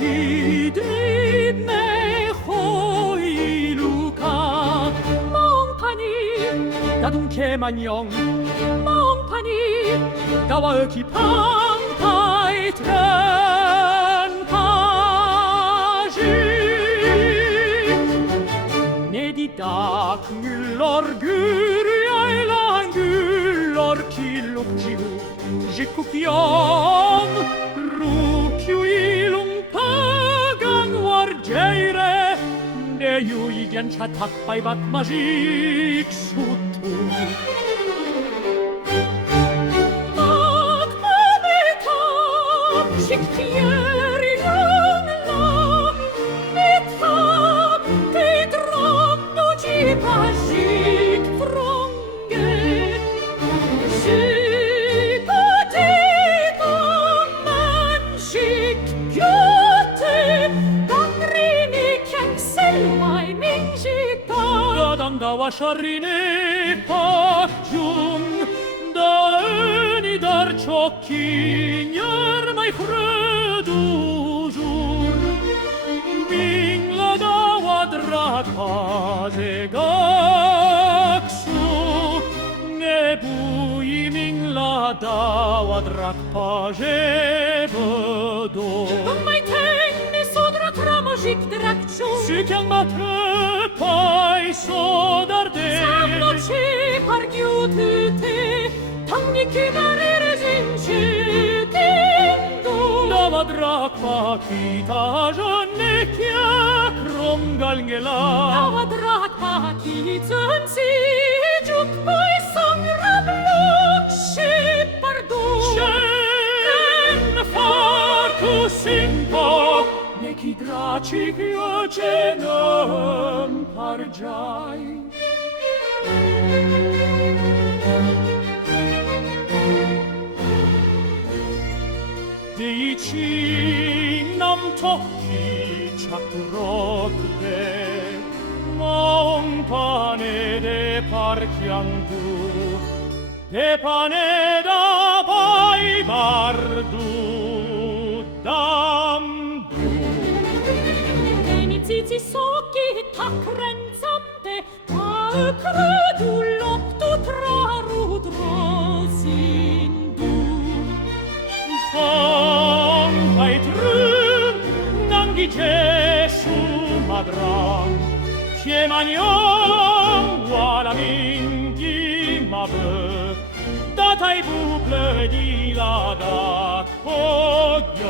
Sidne hoi luca Mongpani Da dunque magnon Mongpani Gawa öki pang pai tren pagi Nedidak güllor gürjailan güllor killukjihu Jikukjom rukjuilung pagang warjeire Ne juigen chatak pai bak majik sutu Ak mametam shiktieri lang la Metam tidram duji pasik fronge Da washarine pakjum da öni dar çokkinyer may fredujur mingla da wadra kazegaksu ne bui mingla da wadra pajebedo may tenni sodra tramojik drakchu sykyang matre pai sodarde samnochi pargyutute tangiki marere zinchi tindu davadrak pakita jonnekya kromgalngela davadrak pakitun si juk pai sangrablok shipardu shen fartu simpo neki dracik jocenem parjai Dici nam toki chakrogde Maung pane de parchiandu De pane da pai bardu damdu Enizizi soki takren zamte Takredulok tu trarudrosindu Fong pai trun nangi jesu madram Chiemagnon wala mingi mabe Datai bucle di la da cogno